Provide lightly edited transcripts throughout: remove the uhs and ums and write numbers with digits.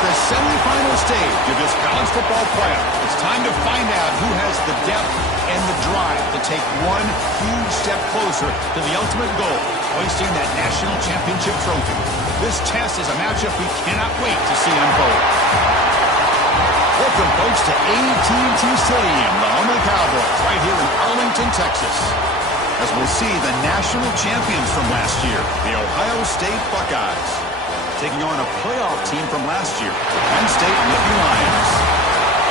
the semifinal stage of this college football playoff. It's time to find out who has the depth and the drive to take one huge step closer to the ultimate goal, hoisting that national championship trophy. This test is a matchup we cannot wait to see unfold. Welcome, folks, to AT&T Stadium, the home of the Cowboys, right here in Arlington, Texas, as we'll see the national champions from last year, the Ohio State Buckeyes, taking on a playoff team from last year, the Penn State Nittany Lions.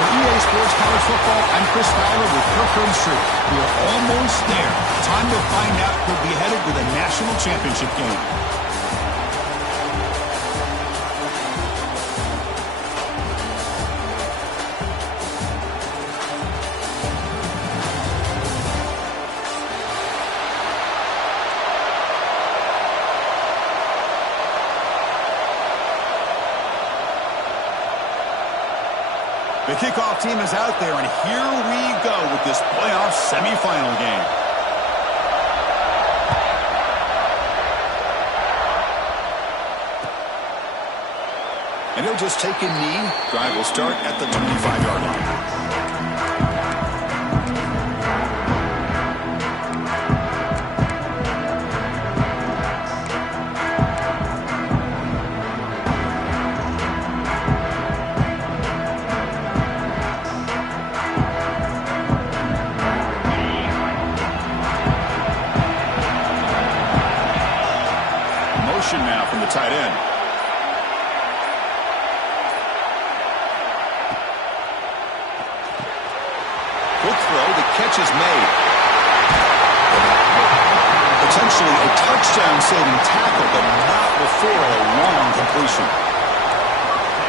For EA Sports College Football, I'm Chris Fowler with Kirk Herbstreit. We are almost there. Time to find out who'll be headed to the national championship game. The kickoff team is out there, and here we go with this playoff semifinal game. And he'll just take a knee. Drive will start at the 25-yard line. Now from the tight end. Quick throw, the catch is made. Potentially a touchdown-saving tackle, but not before a long completion.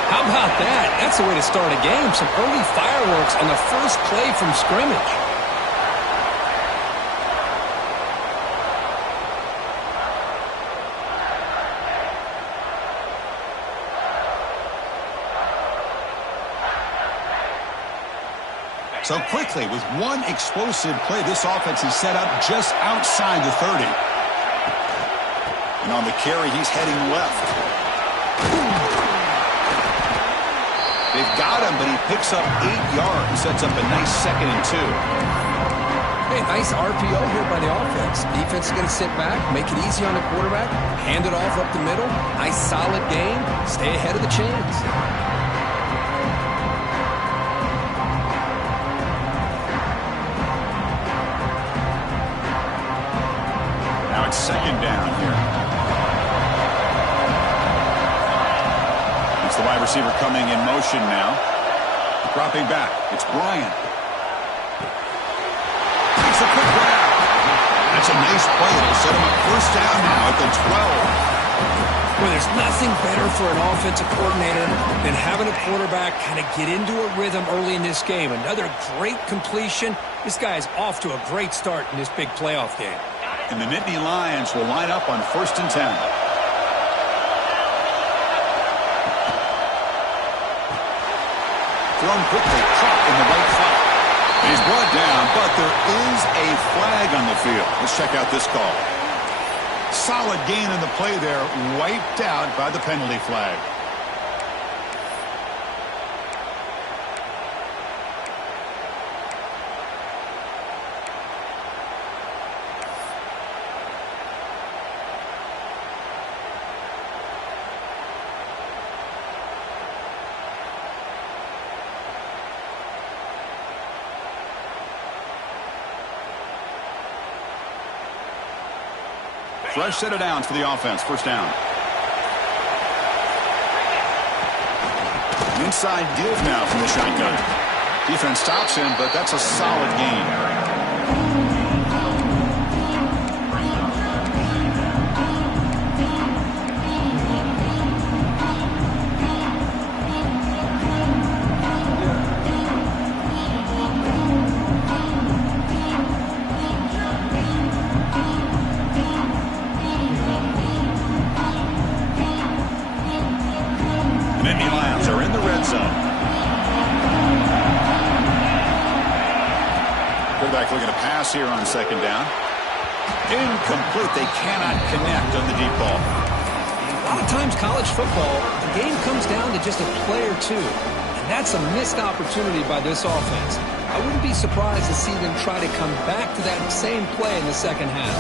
How about that? That's the way to start a game. Some early fireworks on the first play from scrimmage. So quickly, with one explosive play, this offense is set up just outside the 30. And on the carry, he's heading left. They've got him, but he picks up 8 yards, sets up a nice 2nd and 2. Hey, nice RPO here by the offense. Defense is going to sit back, make it easy on the quarterback, hand it off up the middle. Nice, solid game. Stay ahead of the chains. Second down here. It's the wide receiver coming in motion now. Dropping back. It's Bryant. Takes a quick grab. That's a nice play. It'll set him up first down now at the 12. Well, there's nothing better for an offensive coordinator than having a quarterback kind of get into a rhythm early in this game. Another great completion. This guy is off to a great start in this big playoff game. And the Nittany Lions will line up on 1st and 10. Thrown quickly, caught in the right flat. He's brought down, but there is a flag on the field. Let's check out this call. Solid gain in the play there, wiped out by the penalty flag. Fresh set of downs for the offense. First down. Inside deals now from the shotgun. Defense stops him, but that's a solid gain. Looking to pass here on second down. Incomplete. They cannot connect on the deep ball. lot of times college football, the game comes down to just a play or two. And that's a missed opportunity by this offense. I wouldn't be surprised to see them try to come back to that same play in the second half.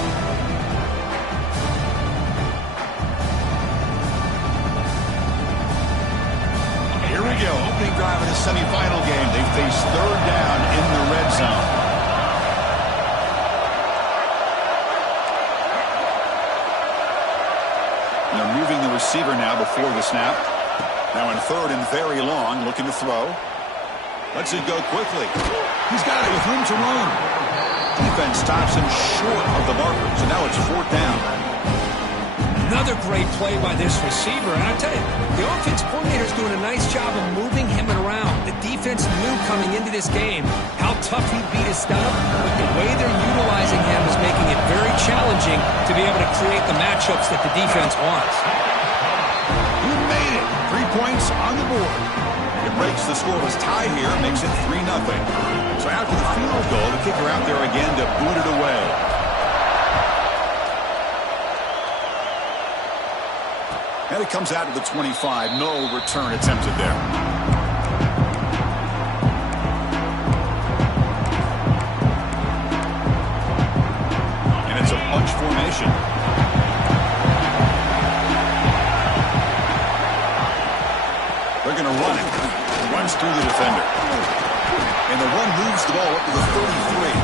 Here we go. Opening drive of the semifinal game. They face third down in the red zone. They're moving the receiver now before the snap. Now in third and very long, looking to throw. Lets it go quickly. He's got it with room to run. Defense stops him short of the marker, so now it's fourth down. Another great play by this receiver. And I tell you, the offense coordinator's doing a nice job of moving him around. The defense knew coming into this game how tough he'd be to stop, but the way they're utilizing him is making it very challenging to be able to create the matchups that the defense wants. You made it. 3 points on the board. It breaks the scoreless tie here, makes it 3-0. So after the field goal, the kicker out there again to boot it away. And it comes out to the 25. No return attempted there. And it's a bunch formation. They're going to run it. Runs through the defender. And the run moves the ball up to the 33.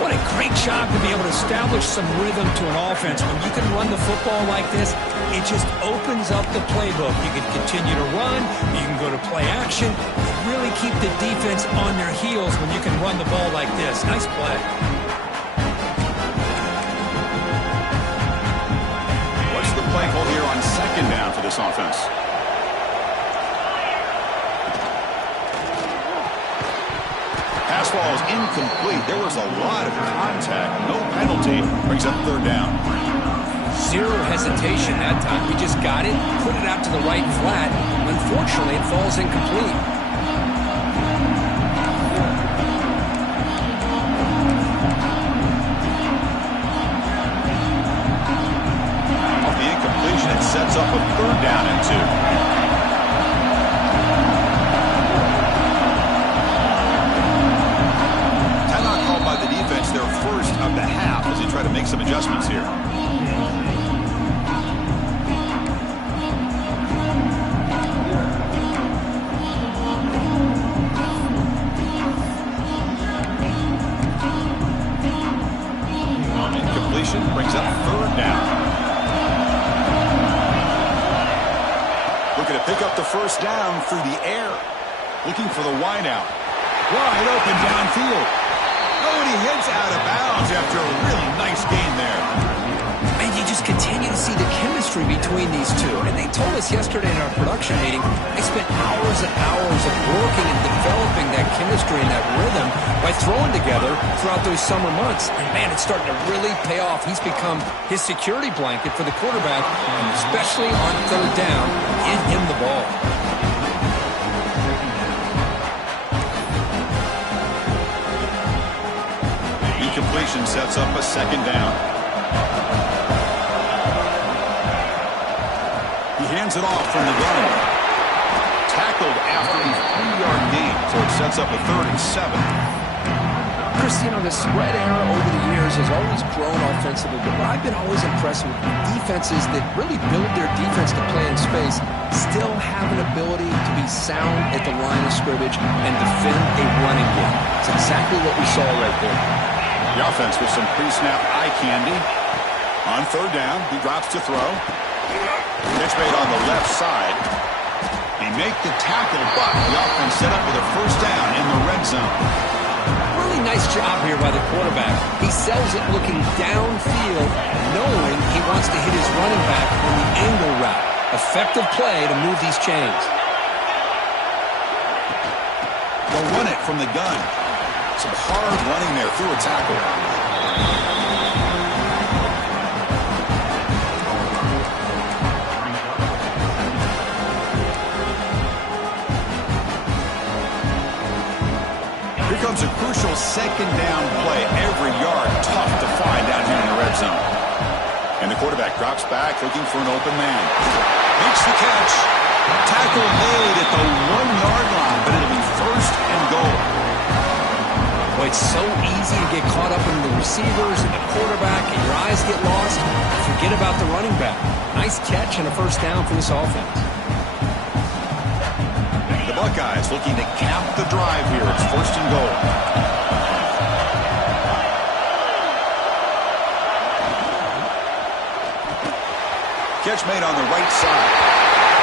What a great job to be able to establish some rhythm to an offense. When you can run the football like this, it just opens up the playbook. You can continue to run. You can go to play action. You really keep the defense on their heels when you can run the ball like this. Nice play. What's the play call here on second down for this offense? Pass ball is incomplete. There was a lot of contact. No penalty. Brings up third down. Zero hesitation that time. He just got it, put it out to the right flat. Unfortunately, it falls incomplete. Off the incompletion, it sets up a third down and 2. Their first of the half as they try to make some adjustments here. Incompletion brings up third down. Looking to pick up the first down through the air. Looking for the wideout. Wide open downfield. Oh, and he heads out of bounds after a really nice gain there. And you just continue to see the chemistry between these two. And they told us yesterday in our production meeting, they spent hours and hours of working and developing that chemistry and that rhythm by throwing together throughout those summer months. And, man, it's starting to really pay off. He's become his security blanket for the quarterback, and especially on third down, get him the ball. Completion sets up a second down. He hands it off from the gun. Tackled after a 3-yard gain, so it sets up a 3rd and 7. Chris, you know, the spread era over the years has always grown offensively, but I've been always impressed with defenses that really build their defense to play in space, still have an ability to be sound at the line of scrimmage and defend a running game. It's exactly what we saw right there. The offense with some pre-snap eye candy. On third down, he drops to throw. Pitch made on the left side. He make the tackle, but the offense set up with a first down in the red zone. Really nice job here by the quarterback. He sells it looking downfield, knowing he wants to hit his running back on the angle route. Effective play to move these chains. They'll run it from the gun. Some hard running there through a tackle. Here comes a crucial second down play. Every yard tough to find down here in the red zone. And the quarterback quarterback drops back looking for an open man. Makes the catch. Tackle made at the 1-yard line, but it'll be first and goal. Well, it's so easy to get caught up in the receivers and the quarterback, and your eyes get lost. Forget about the running back. Nice catch and a first down for this offense. The Buckeyes looking to cap the drive here. It's first and goal. Catch made on the right side.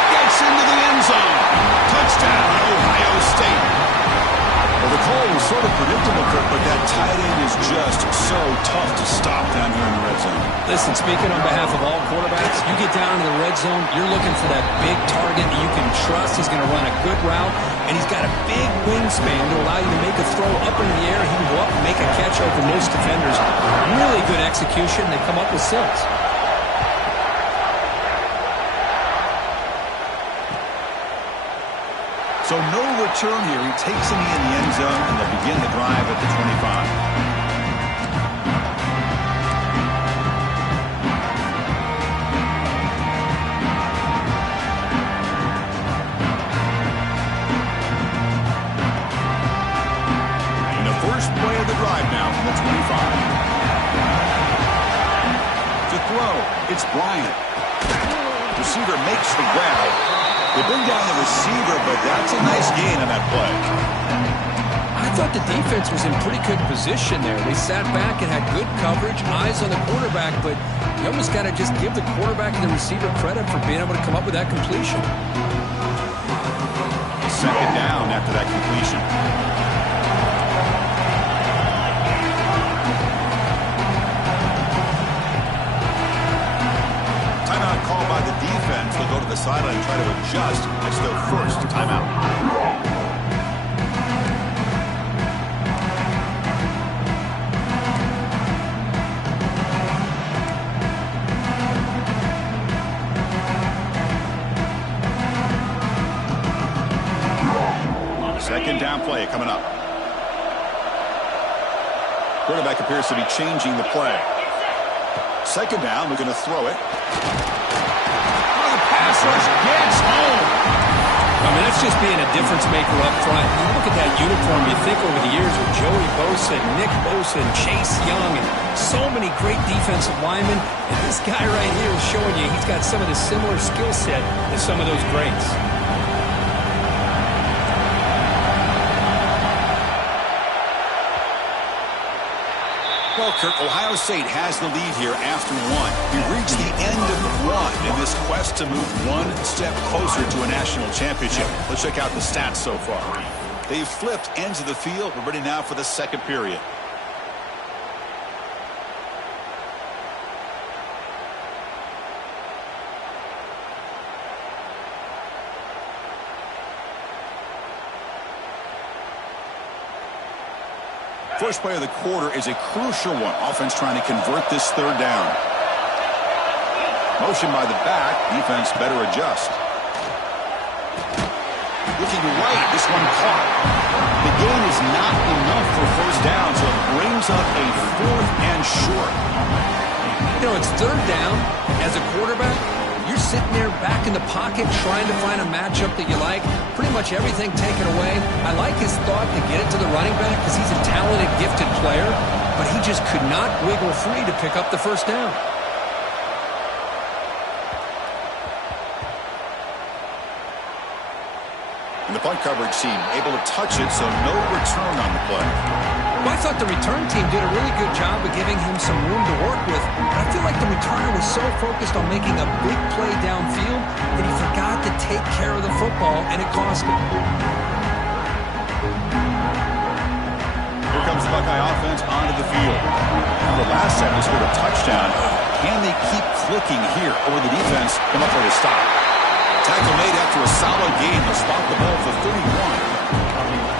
Gets into the end zone. Touchdown, Ohio State. Well, the call was sort of predictable, Kirk, but that tight end is just so tough to stop down here in the red zone. Listen, speaking on behalf of all quarterbacks, you get down into the red zone, you're looking for that big target that you can trust. He's going to run a good route, and he's got a big wingspan to allow you to make a throw up in the air. He can go up and make a catch over most defenders. Really good execution. They come up with 6. So no return here. He takes him in the end zone, and they'll begin the drive at the 25. And the first play of the drive now from the 25. To throw, it's Bryant. Receiver makes the grab. They bring down the receiver, but that's a nice gain on that play. I thought the defense was in pretty good position there. They sat back and had good coverage, eyes on the quarterback, but you almost got to just give the quarterback and the receiver credit for being able to come up with that completion. Second down after that completion. Timeout called by the defense. They'll go to the sideline and try to adjust. It's their first timeout. Second down play coming up. Quarterback appears to be changing the play. Second down, we're going to throw it. Oh, the pass rush gets home. I mean, that's just being a difference maker up front. You look at that uniform, you think over the years with Joey Bosa, Nick Bosa, and Chase Young, and so many great defensive linemen. And this guy right here is showing you he's got some of the similar skill set as some of those greats. Well, Kirk, Ohio State has the lead here after 1. We've reached the end of 1 in this quest to move one step closer to a national championship. Let's check out the stats so far. They've flipped ends of the field. We're ready now for the second period. First play of the quarter is a crucial one. Offense trying to convert this third down. Motion by the back. Defense better adjust. Looking right. This one caught. The gain is not enough for first down, so it brings up a 4th and short. You know, it's third down. As a quarterback, you're sitting there back in the pocket trying to find a matchup that you like. Pretty much everything taken away. I like his thought to get it to the running back because he's a talented, gifted player, but he just could not wiggle free to pick up the first down. And the punt coverage team able to touch it, so no return on the play. Well, I thought the return team did a really good job of giving him some room to work with, but I feel like the returner was so focused on making a big play downfield that he forgot to take care of the football, and it cost him. Here comes the Buckeye offense onto the field. Now the last set was scored a touchdown. Can they keep clicking here, or will the defense come up with a stop? Tackle made after a solid gain. They'll spot the ball for 31.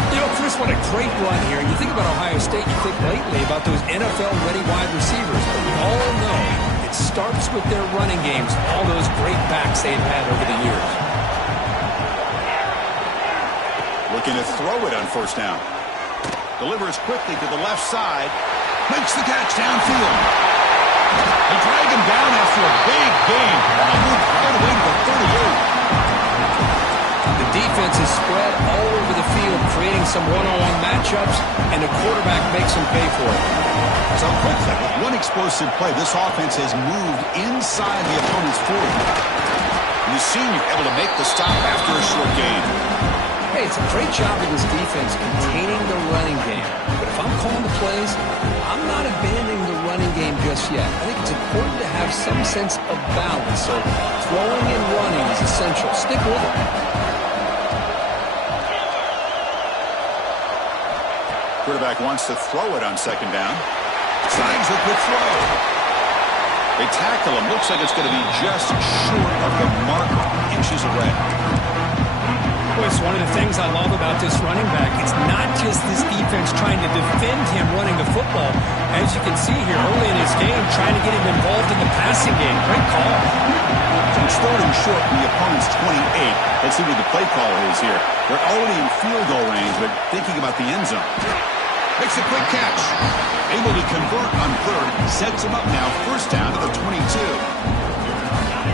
You know, Chris, what a great run here. You think about Ohio State, you think lately about those NFL-ready wide receivers. But we all know it starts with their running games, all those great backs they've had over the years. Looking to throw it on first down. Delivers quickly to the left side. Makes the catch downfield. They drag him down after a big game. They move right away to the 38. The defense is spread all over the field, creating some one-on-one matchups, and the quarterback makes them pay for it. So quickly, with one explosive play, this offense has moved inside the opponent's 40. And the senior able to make the stop after a short gain. Hey, it's a great job of this defense containing the running game. But if I'm calling the plays, I'm not abandoning the running game just yet. I think it's important to have some sense of balance. So throwing and running is essential. Stick with it. Quarterback wants to throw it on second down. Signs a good throw. They tackle him. Looks like it's going to be just short of the marker, inches away. It's one of the things I love about this running back. It's not just this defense trying to defend him running the football. As you can see here early in his game, trying to get him involved in the passing game. Great call. It's third and short from the opponent's 28. Let's see what the play call is here. They're already in field goal range, but thinking about the end zone. Makes a quick catch. Able to convert on third. Sets him up now. First down to the 22.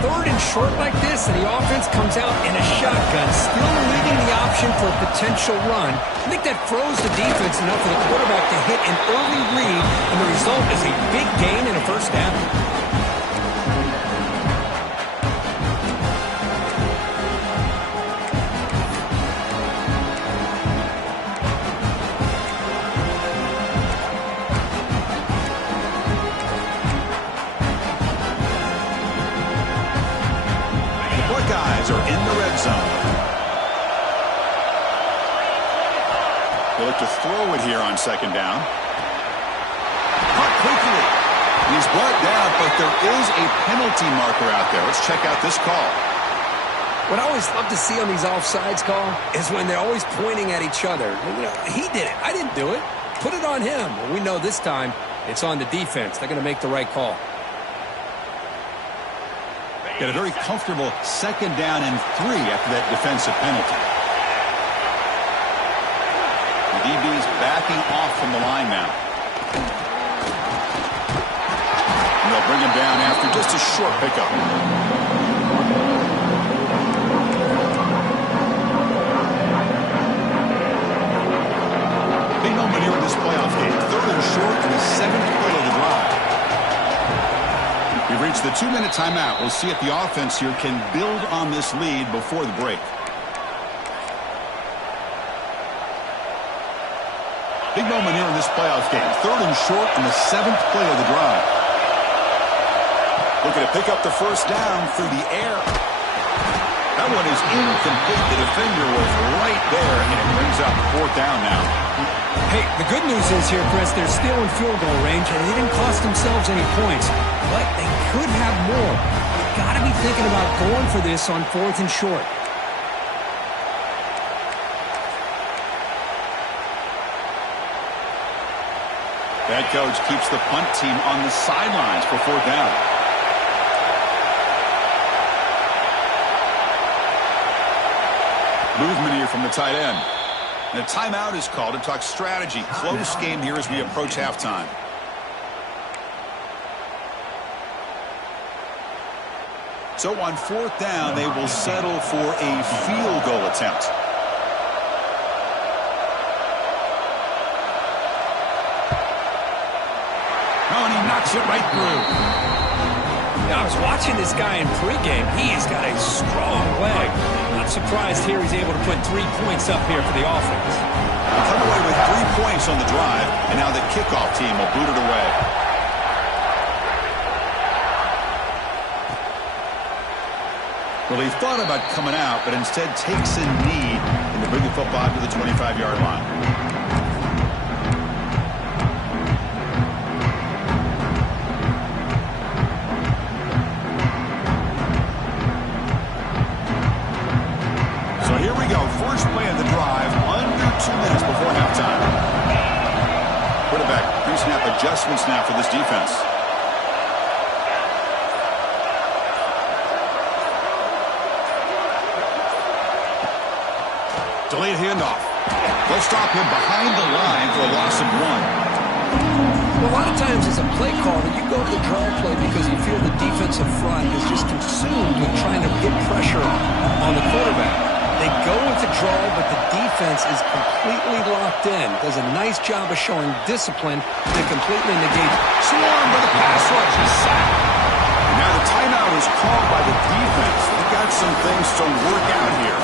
Third and short like this, and the offense comes out in a shotgun, still leaving the option for a potential run. I think that froze the defense enough for the quarterback to hit an early read, and the result is a big gain and a first down. Are in the red zone. They look to throw it here on second down. Caught quickly. He's brought down, but there is a penalty marker out there. Let's check out this call. What I always love to see on these offsides call is when they're always pointing at each other. You know, he did it. I didn't do it. Put it on him. Well, we know this time it's on the defense. They're going to make the right call. Got a very comfortable second down and 3 after that defensive penalty. The DB's backing off from the line now. And they'll bring him down after just a short pickup. Big moment here in this playoff game. Third and short in the 7th play of the drive. We've reached the 2-minute timeout. We'll see if the offense here can build on this lead before the break. Big moment here in this playoff game. Third and short in the 7th play of the drive. Looking to pick up the first down through the air. That one is incomplete. The defender was right there, and it brings up fourth down now. Hey, the good news is here, Chris, they're still in field goal range, and they didn't cost themselves any points. But they could have more. Got to be thinking about going for this on fourth and short. Head coach keeps the punt team on the sidelines for fourth down. Movement here from the tight end. And a timeout is called to talk strategy. Close game here as we approach halftime. So on fourth down, they will settle for a field goal attempt. Oh, and he knocks it right through. Yeah, I was watching this guy in pregame. He has got a strong leg. Not surprised here he's able to put 3 points up here for the offense. Come away with 3 points on the drive, and now the kickoff team will boot it away. Well, he thought about coming out, but instead takes a knee and to bring the football to the 25-yard line. So here we go. First play of the drive, under 2 minutes before halftime. Quarterback pre-snap adjustments now for this defense. Delayed handoff. They'll stop him behind the line for a loss of 1. a lot of times as a play caller, you go to the draw play because you feel the defensive front is just consumed with trying to get pressure on the quarterback. They go with the draw, but the defense is completely locked in. Does a nice job of showing discipline to completely negate. Swarm with a pass rush. He's sacked. Now the timeout is called by the defense. They've got some things to work out here.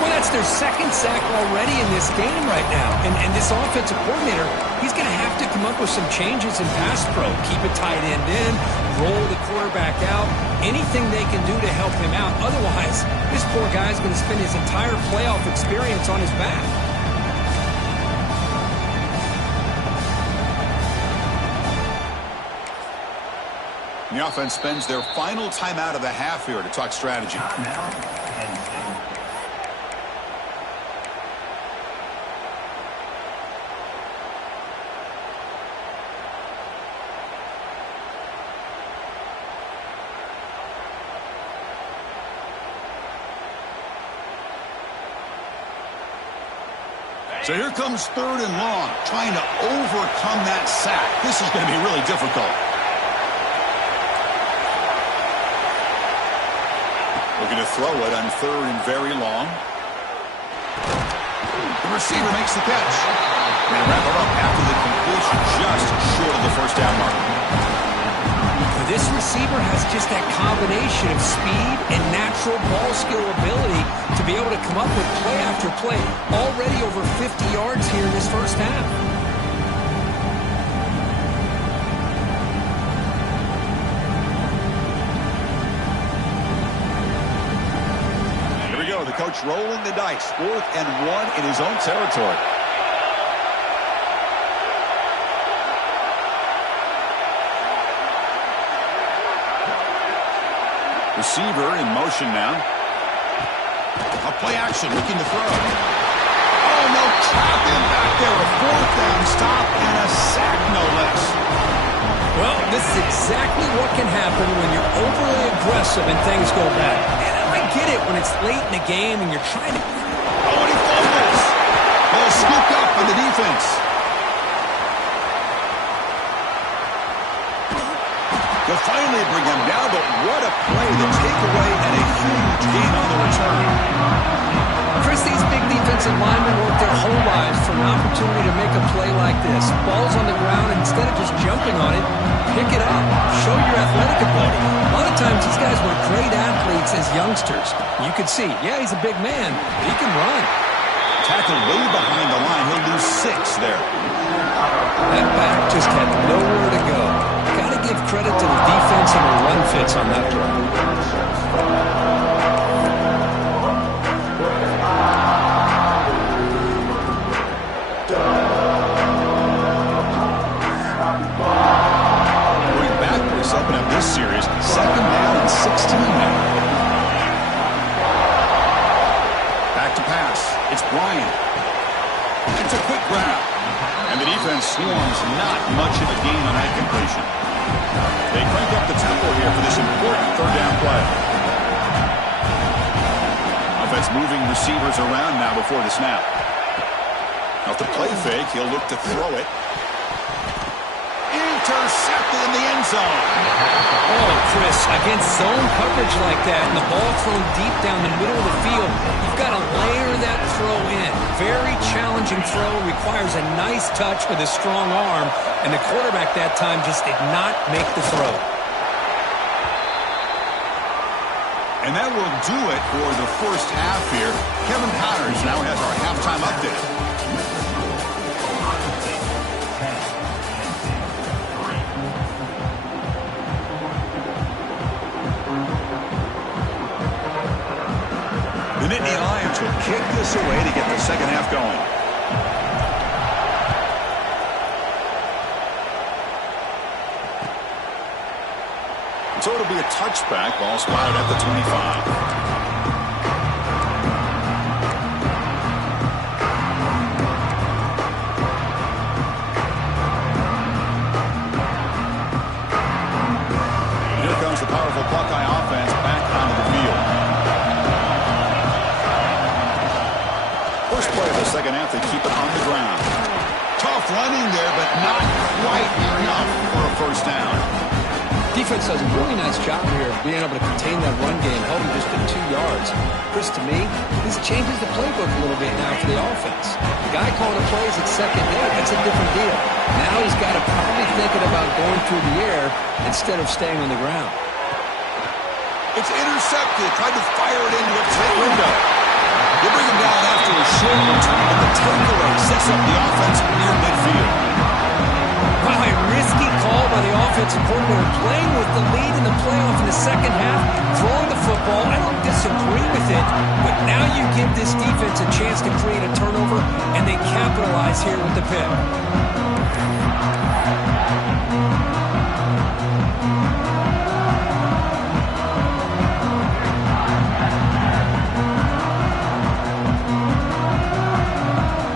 Well, that's their second sack already in this game right now. And this offensive coordinator, he's going to have to come up with some changes in pass pro. Keep a tight end in, roll the quarterback out, anything they can do to help him out. Otherwise, this poor guy's going to spend his entire playoff experience on his back. The offense spends their final timeout of the half here to talk strategy. So here comes 3rd and long, trying to overcome that sack. This is going to be really difficult. Looking to throw it on 3rd and very long. The receiver makes the catch. And wrap it up after the completion, just short of the first down mark. This receiver has just that combination of speed and natural ball skill ability to be able to come up with play after play. Already over 50 yards here in this first half. Here we go. The coach rolling the dice. 4th and 1 in his own territory. Receiver in motion now. A play action, looking to throw. Oh, no, trapped in back there. A 4th down stop and a sack, no less. Well, this is exactly what can happen when you're overly aggressive and things go bad. And I get it when it's late in the game and you're trying to... Oh, and he fumbles. Ball scooped up by the defense. They'll finally bring him down, but what a play, the takeaway, and a huge gain on the return. Chris, these big defensive linemen work their whole lives for an opportunity to make a play like this. Ball's on the ground, and instead of just jumping on it, pick it up. Show your athletic ability. A lot of times, these guys were great athletes as youngsters. You could see, yeah, he's a big man, but he can run. Tackled way behind the line. He'll lose 6 there. That back just had nowhere to go. Got to give credit to the defense and the run fits on that throw. Going backwards, open up this series. 2nd down and 16 now. Back to pass. It's Bryant. It's a quick grab. And the defense swarms, not much of a gain on that completion. They crank up the tempo here for this important 3rd down play. Offense moving receivers around now before the snap. Off the play fake, he'll look to throw it. Intercepted in the end zone. Oh, Chris, against zone coverage like that and the ball thrown deep down the middle of the field, you've got to layer that throw in. Very challenging throw, requires a nice touch with a strong arm, and the quarterback that time just did not make the throw. And that will do it for the first half here. Kevin Connors now has our halftime update. The Nittany Lions will kick this away to get the second half going. So it'll be a touchback, ball spotted at the 25. Here comes the powerful Buckeye offense back onto the field. First play of the second half, they keep it on the ground. Tough running there, but not quite enough for a first down. Defense does a really nice job here of being able to contain that run game, held him just at 2 yards. Chris, to me, this changes the playbook a little bit now for the offense. The guy calling the plays at second down, that's a different deal. Now he's got to probably thinking about going through the air instead of staying on the ground. It's intercepted. Tried to fire it into a tight window. They bring him down after a short return, but the takeaway sets up the offense near midfield. Wow, a risky call by the offensive coordinator, playing with the lead in the playoff in the second half, throwing the football. I don't disagree with it, but now you give this defense a chance to create a turnover, and they capitalize here with the pick.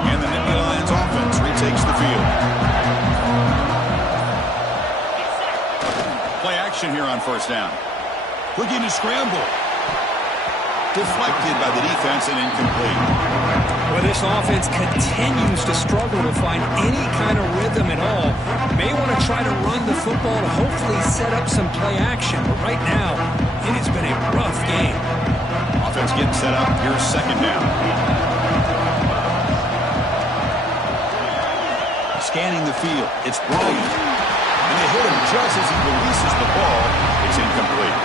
And the Nittany Lions offense retakes the field. Here on first down. Looking to scramble. Deflected by the defense and incomplete. Well, this offense continues to struggle to find any kind of rhythm at all. May want to try to run the football to hopefully set up some play action, but right now, it has been a rough game. Offense getting set up. Here's second down. Scanning the field. It's Bryant. And they hit him just as he releases the ball. It's incomplete.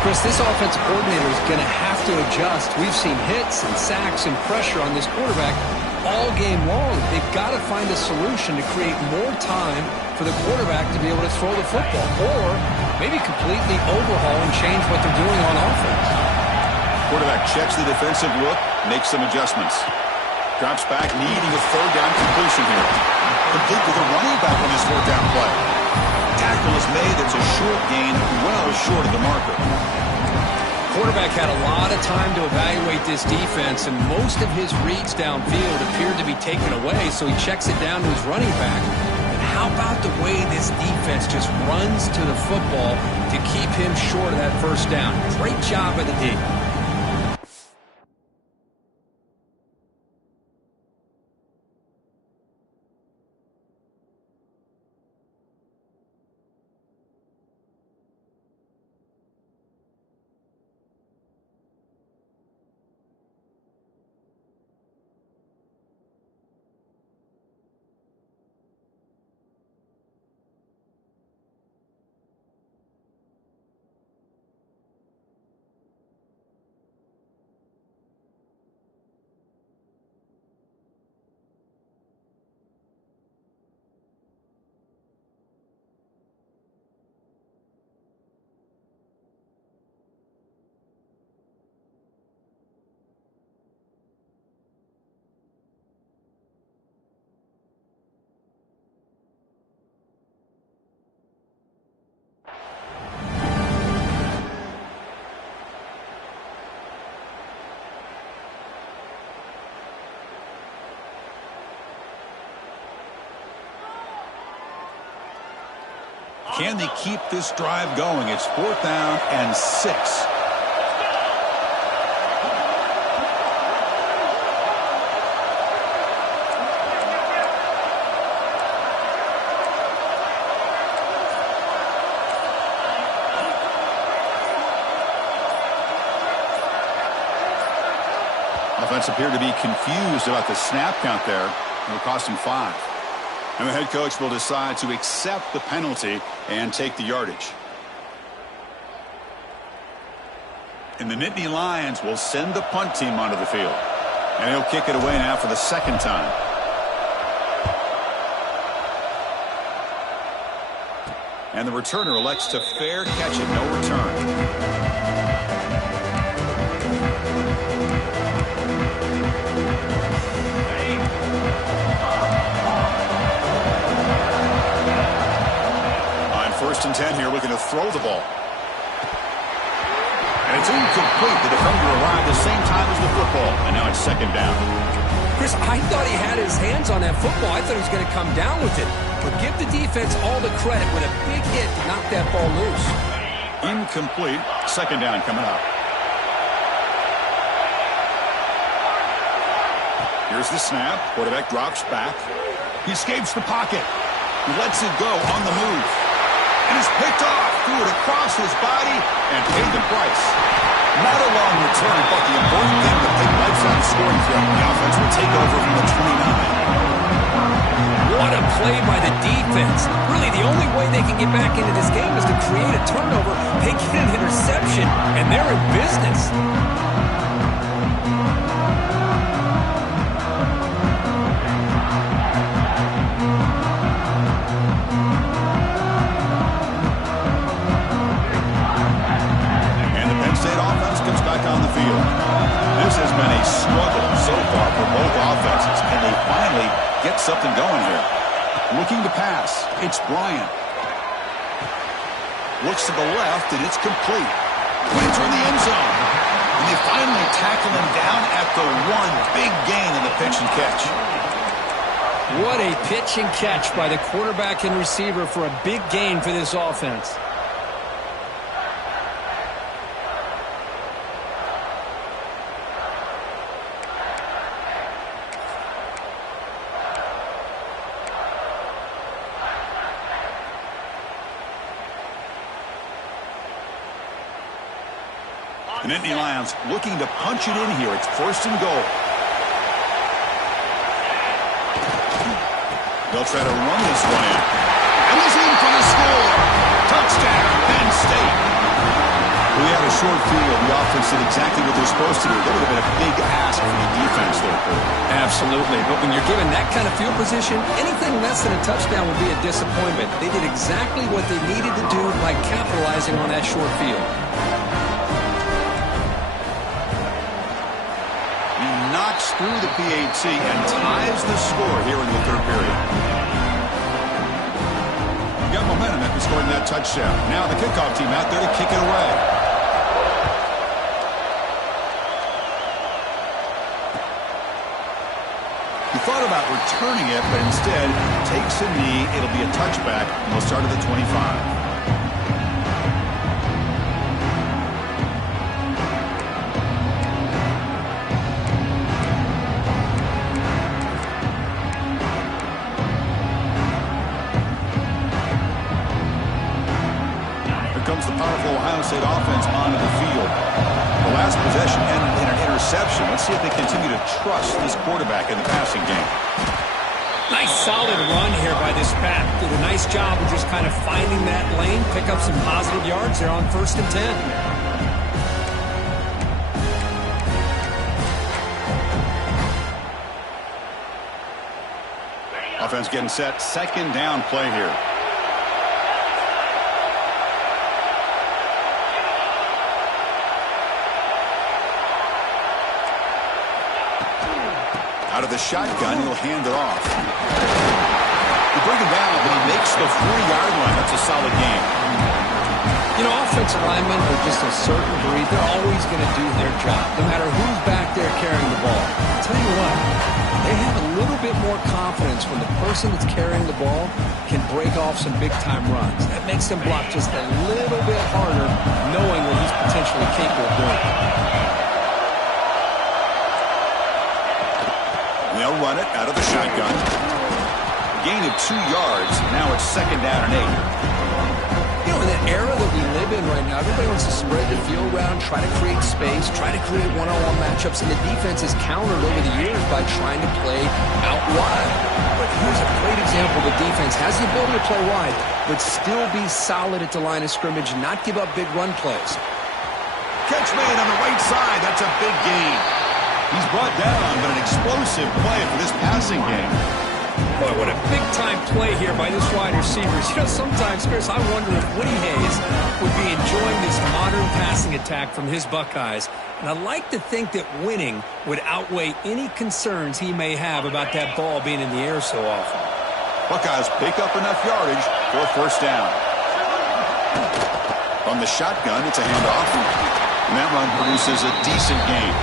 Chris, this offensive coordinator is going to have to adjust. We've seen hits and sacks and pressure on this quarterback all game long. They've got to find a solution to create more time for the quarterback to be able to throw the football, or maybe completely overhaul and change what they're doing on offense. Quarterback checks the defensive look, makes some adjustments. Drops back, needing a third down completion here. Complete with a running back on his fourth down play. Tackle is made. That's a short gain, well short of the marker. Quarterback had a lot of time to evaluate this defense, and most of his reads downfield appeared to be taken away, so he checks it down to his running back. And how about the way this defense just runs to the football to keep him short of that first down? Great job by the D. Can they keep this drive going? It's fourth down and 6. Offense appeared to be confused about the snap count there. It will cost him 5. And the head coach will decide to accept the penalty and take the yardage. And the Nittany Lions will send the punt team onto the field. And he'll kick it away now for the second time. And the returner elects to fair catch it, no return. First and 10 here, looking to throw the ball. And it's incomplete. The defender arrived the same time as the football. And now it's second down. Chris, I thought he had his hands on that football. I thought he was going to come down with it. But give the defense all the credit with a big hit to knock that ball loose. Incomplete. Second down coming up. Here's the snap. Quarterback drops back. He escapes the pocket. He lets it go on the move. And is picked off. Threw it across his body and paid the price. Not a long return, but the important thing that they wipes out the scoring field. The offense will take over from the 29. What a play by the defense. Really, the only way they can get back into this game is to create a turnover. They get an interception, and they're in business. On the field. This has been a struggle so far for both offenses. Can they finally get something going here? Looking to pass. It's Bryant. Looks to the left, and it's complete. Went through the end zone. And they finally tackle him down at the one. Big gain in the pitch and catch. What a pitch and catch by the quarterback and receiver for a big gain for this offense. And Nittany Lions looking to punch it in here. It's 1st and goal. They'll try to run this one in. And he's in for the score. Touchdown, Penn State. We had a short field. The offense did exactly what they're supposed to do. That would have been a big ask for the defense there, Kurt. Absolutely. But when you're given that kind of field position, anything less than a touchdown would be a disappointment. They did exactly what they needed to do by capitalizing on that short field. Knocks through the PAT and ties the score here in the 3rd period. Got momentum after scoring that touchdown. Now the kickoff team out there to kick it away. He thought about returning it, but instead takes a knee. It'll be a touchback, and they'll start at the 25. Comes the powerful Ohio State offense onto the field. The last possession ended in an interception. Let's see if they continue to trust this quarterback in the passing game. Nice solid run here by this pack. Did a nice job of just kind of finding that lane, pick up some positive yards there on 1st and 10. Offense getting set. 2nd down play here. Out of the shotgun, he'll hand it off. They bring him down, but he makes the 4-yard line. That's a solid game. You know, offensive linemen are just a certain breed. They're always going to do their job, no matter who's back there carrying the ball. I'll tell you what, they have a little bit more confidence when the person that's carrying the ball can break off some big-time runs. That makes them block just a little bit harder, knowing what he's potentially capable of doing. They'll run it out of the shotgun. Gain of 2 yards. Now it's 2nd down and 8. You know, in the era that we live in right now, everybody wants to spread the field around, try to create space, try to create one-on-one matchups, and the defense is countered over the years by trying to play out wide. But here's a great example. The defense has the ability to play wide, but still be solid at the line of scrimmage and not give up big run plays. Catch made on the right side. That's a big gain. He's brought down, but an explosive play for this passing game. Boy, what a big-time play here by this wide receivers. You know, sometimes, Chris, I wonder if Woody Hayes would be enjoying this modern passing attack from his Buckeyes. And I like to think that winning would outweigh any concerns he may have about that ball being in the air so often. Buckeyes pick up enough yardage for a 1st down. From the shotgun, it's a handoff. And that run produces a decent gain.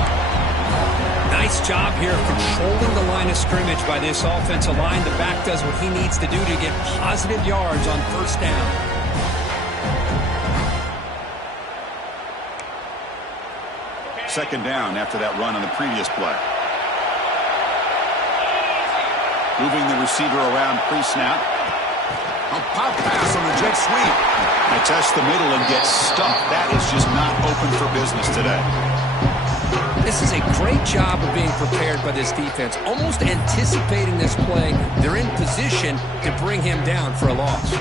Nice job here of controlling the line of scrimmage by this offensive line. The back does what he needs to do to get positive yards on 1st down. Second down after that run on the previous play. Moving the receiver around pre-snap. A pop pass on the jet sweep. They test the middle and get stuffed. That is just not open for business today. This is a great job of being prepared by this defense, almost anticipating this play. They're in position to bring him down for a loss.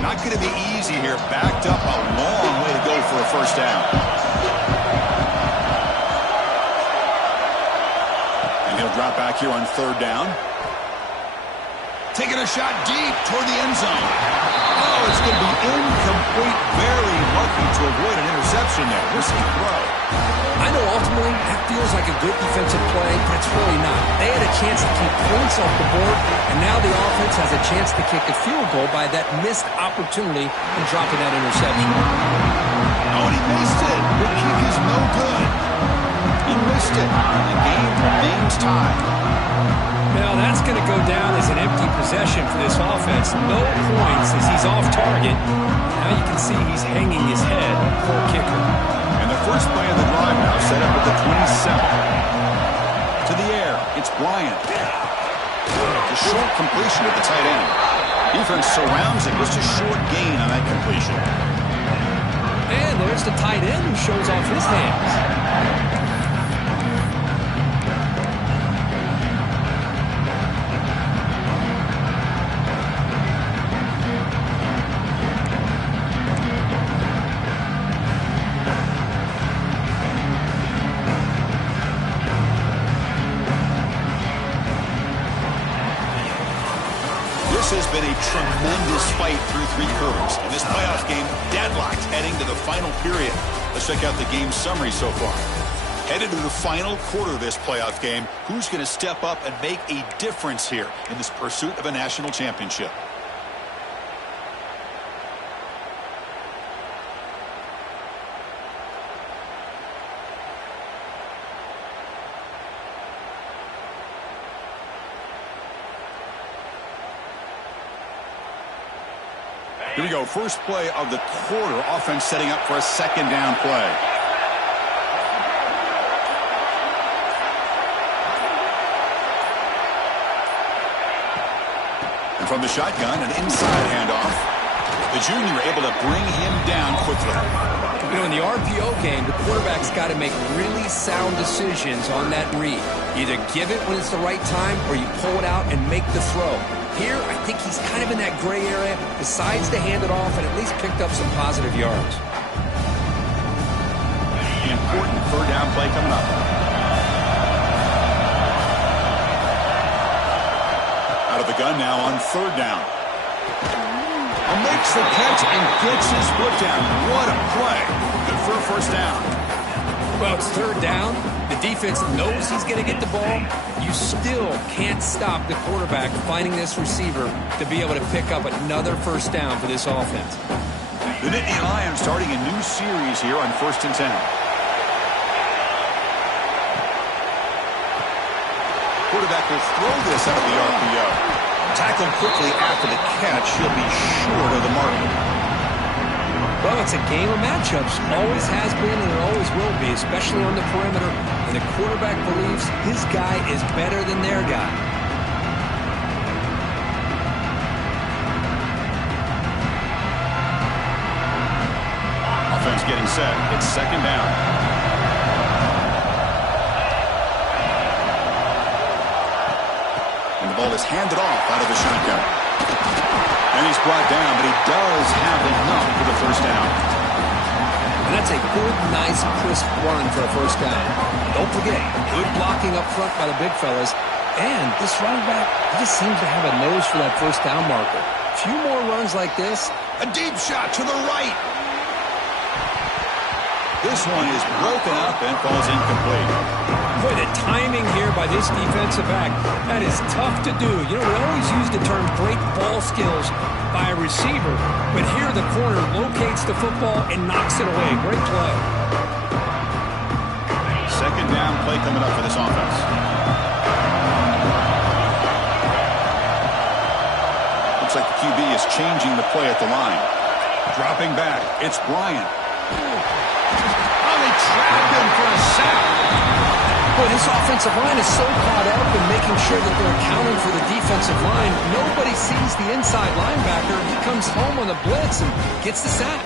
Not going to be easy here. Backed up a long way to go for a first down. And he'll drop back here on third down. Taking a shot deep toward the end zone. Oh, it's going to be incomplete. Very lucky to avoid an interception there. Risky throw. I know ultimately that feels like a good defensive play, but it's really not. They had a chance to keep points off the board, and now the offense has a chance to kick a field goal by that missed opportunity and dropping that interception. Oh, and he missed it. The kick is no good. He missed it. The game remains tied. Now that's going to go down as an empty possession for this offense. No points as he's off target. Now you can see he's hanging his head. Poor kicker. And the first play of the drive now set up at the 27. To the air, it's Bryant. A short completion at the tight end. Defense surrounds it. Just a short gain on that completion. And there's the tight end who shows off his hands. This has been a tremendous fight through three quarters. In this playoff game, deadlocked heading to the final period. Let's check out the game summary so far. Headed to the final quarter of this playoff game, who's going to step up and make a difference here in this pursuit of a national championship? Here we go. First play of the quarter. Offense setting up for a second down play. And from the shotgun, an inside handoff. The junior able to bring him down quickly. You know, in the RPO game, the quarterback's got to make really sound decisions on that read. Either give it when it's the right time or you pull it out and make the throw. Here, I think he's kind of in that gray area, decides to hand it off and at least picked up some positive yards. Important third down play coming up. Out of the gun now on third down. Makes the catch and gets his foot down. What a play. Good for a first down. Well, it's third down. The defense knows he's going to get the ball. You still can't stop the quarterback finding this receiver to be able to pick up another first down for this offense. The Nittany Lions starting a new series here on 1st and 10. Quarterback will throw this out of the RPO. Tackled quickly after the catch. He'll be short of the mark. Well, it's a game of matchups. Always has been and it always will be, especially on the perimeter. And the quarterback believes his guy is better than their guy. Offense getting set. It's second down. And the ball is handed off out of the shotgun. And he's brought down, but he does have enough for the first down. And that's a good, nice, crisp run for a first down. Don't forget, good blocking up front by the big fellas. And this running back, he just seems to have a nose for that first down marker. A few more runs like this. A deep shot to the right. This one is broken up and falls incomplete. Boy, the timing here by this defensive back, that is tough to do. You know, we always use the term great ball skills by a receiver, but here the corner locates the football and knocks it away. Great play. Second down play coming up for this offense. Looks like the QB is changing the play at the line. Dropping back, it's Bryant. Oh, they trapped him for a sack. But his offensive line is so caught up in making sure that they're accounting for the defensive line. Nobody sees the inside linebacker. He comes home on the blitz and gets the sack.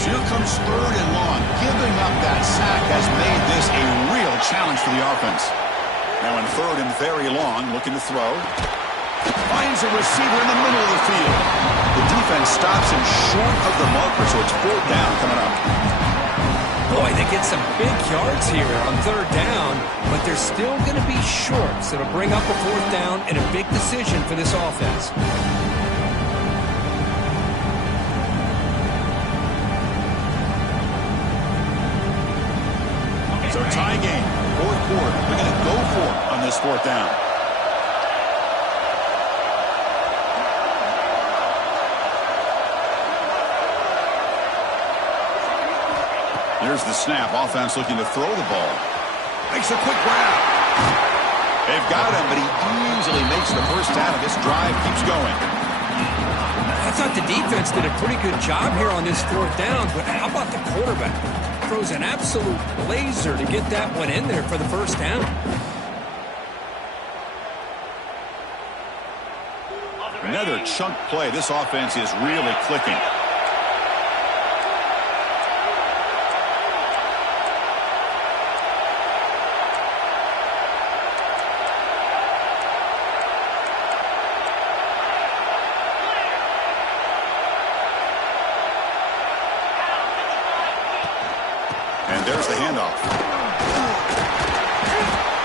Here comes 3rd and long. Giving up that sack has made this a real challenge for the offense. Now in 3rd and very long, looking to throw. Finds a receiver in the middle of the field. The defense stops him short of the marker, so it's 4th down coming up. Boy, they get some big yards here on 3rd down, but they're still going to be short, so it'll bring up a 4th down and a big decision for this offense. It's our tie game, 4th quarter. We're going to go for it on this 4th down. Here's the snap. Offense looking to throw the ball. Makes a quick grab. They've got him, but he easily makes the first down of this drive. Keeps going. I thought the defense did a pretty good job here on this 4th down, but how about the quarterback? Throws an absolute laser to get that one in there for the first down. Another chunk play. This offense is really clicking. And there's the handoff.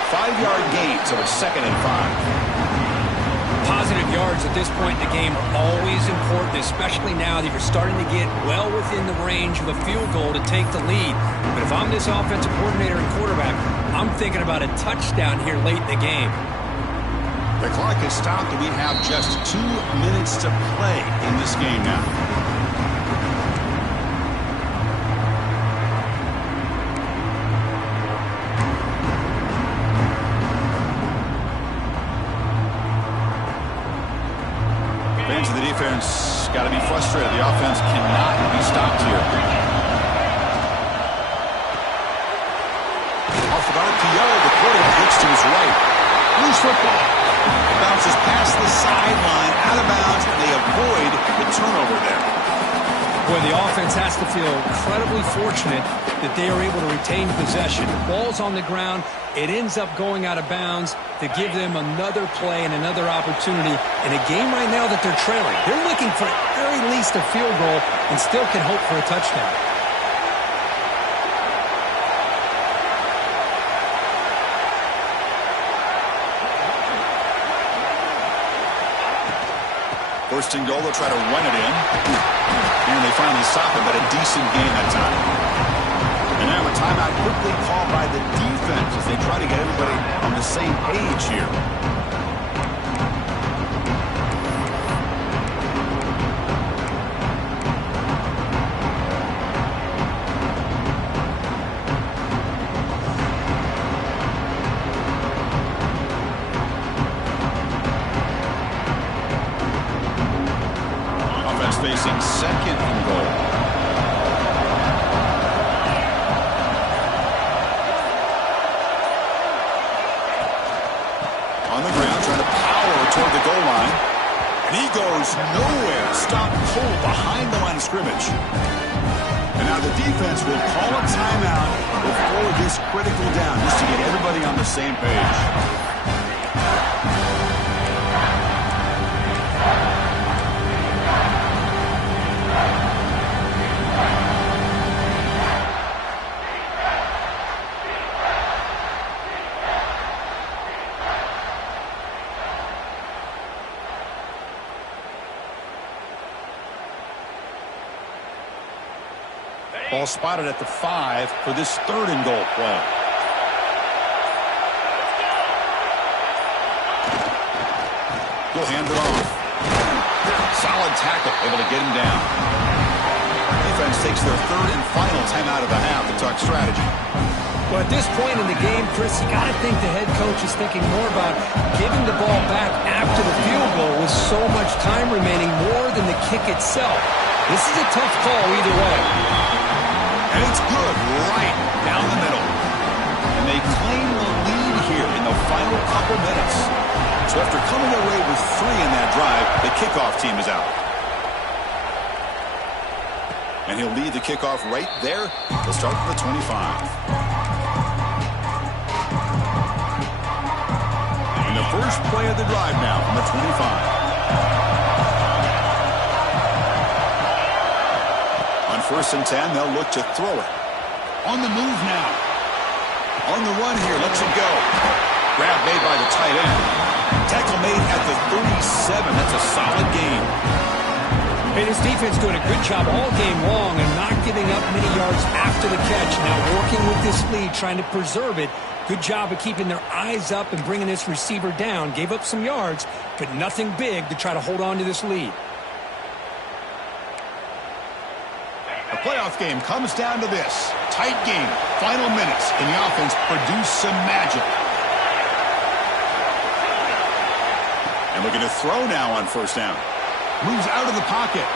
5-yard gain, so it's 2nd and 5. Positive yards at this point in the game are always important, especially now that you're starting to get well within the range of a field goal to take the lead. But if I'm this offensive coordinator and quarterback, I'm thinking about a touchdown here late in the game. The clock is stopped, and we have just 2 minutes to play in this game now. Fans of the defense got to be frustrated. The offense cannot be stopped here. Off of RPO, the quarterback looks to his right. Loose football. It bounces past the sideline, out of bounds, and they avoid the turnover there. Boy, the offense has to feel incredibly fortunate that they are able to retain possession. The ball's on the ground. It ends up going out of bounds to give them another play and another opportunity in a game right now that they're trailing. They're looking for at very least a field goal and still can hope for a touchdown. First and goal, they'll try to run it in. And they finally stop it, but a decent game that time. And now a timeout quickly called by the defense as they try to get everybody on the same page here. Offense facing 2nd and goal. On the ground, trying to power toward the goal line. And he goes nowhere. Stop cold behind the line of scrimmage. And now the defense will call a timeout before this critical down, just to get everybody on the same page. Ball spotted at the 5 for this 3rd and goal play. He'll hand it off. Solid tackle, able to get him down. Defense takes their 3rd and final timeout of the half to talk strategy. Well, at this point in the game, Chris, you got to think the head coach is thinking more about giving the ball back after the field goal with so much time remaining more than the kick itself. This is a tough call either way. And it's good right down the middle. And they claim the lead here in the final couple minutes. So after coming away with 3 in that drive, the kickoff team is out. And he'll lead the kickoff right there. He'll start from the 25. And the first play of the drive now from the 25. On 1st and 10, they'll look to throw it. On the move now. On the run here, lets it go. Grab made by the tight end. Tackle made at the 37. That's a solid gain. Hey, this defense doing a good job all game long and not giving up many yards after the catch. Now working with this lead, trying to preserve it. Good job of keeping their eyes up and bringing this receiver down. Gave up some yards, but nothing big to try to hold on to this lead. The playoff game comes down to this. Tight game. Final minutes. Can the offense produce some magic? And looking to throw now on 1st down. Moves out of the pocket.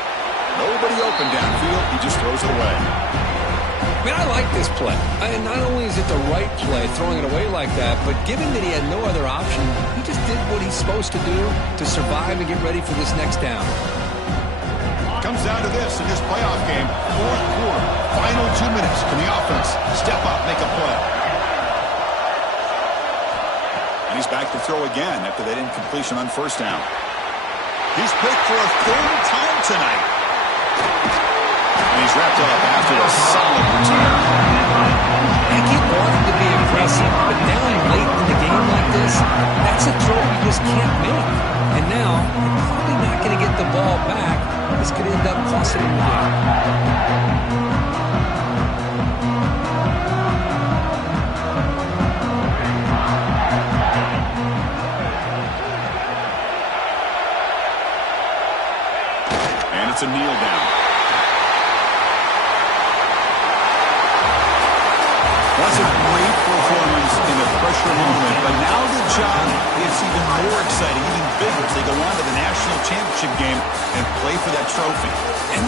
Nobody open downfield. He just throws it away. I mean, I like this play. Not only is it the right play, throwing it away like that, but given that he had no other option, he just did what he's supposed to do to survive and get ready for this next down. Comes down to this in this playoff game. 4th quarter. Final 2 minutes. Can the offense step up, make a play? And he's back to throw again after that incompletion on 1st down. He's picked for a 3rd time tonight. And he's wrapped up after a solid return. They keep wanting to be aggressive, but now late in the game like this, that's a throw you just can't make. And now, you're probably not going to get the ball back. This could end up costing him the game. It's a kneel down. That's a great performance in a pressure moment. But now the job is even more exciting, even bigger as they go on to the national championship game and play for that trophy. And this